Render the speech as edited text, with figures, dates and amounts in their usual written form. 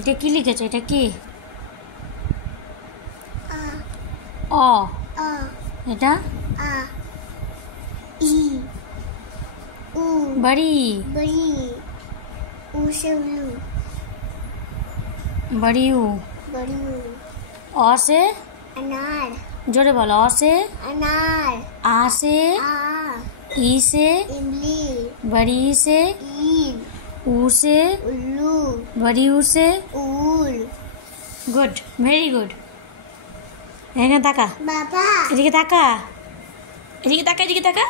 এটা কি লিখেছে? এটা কি? অ। এটা ই উ बड़ी बड़ी ऊ से उल्लू बड़ी ऊ। बड़ी ऊ अ से अनार जोरे बोलो। अ से अनार आ से आ ई से इमली बड़ी ई से ईद ऊ से उल्लू बड़ी ऊ से उल। Good, very good. এখানে তাকা, बाबा এদিকে তাকা, এদিকে তাকা, এদিকে তাকা।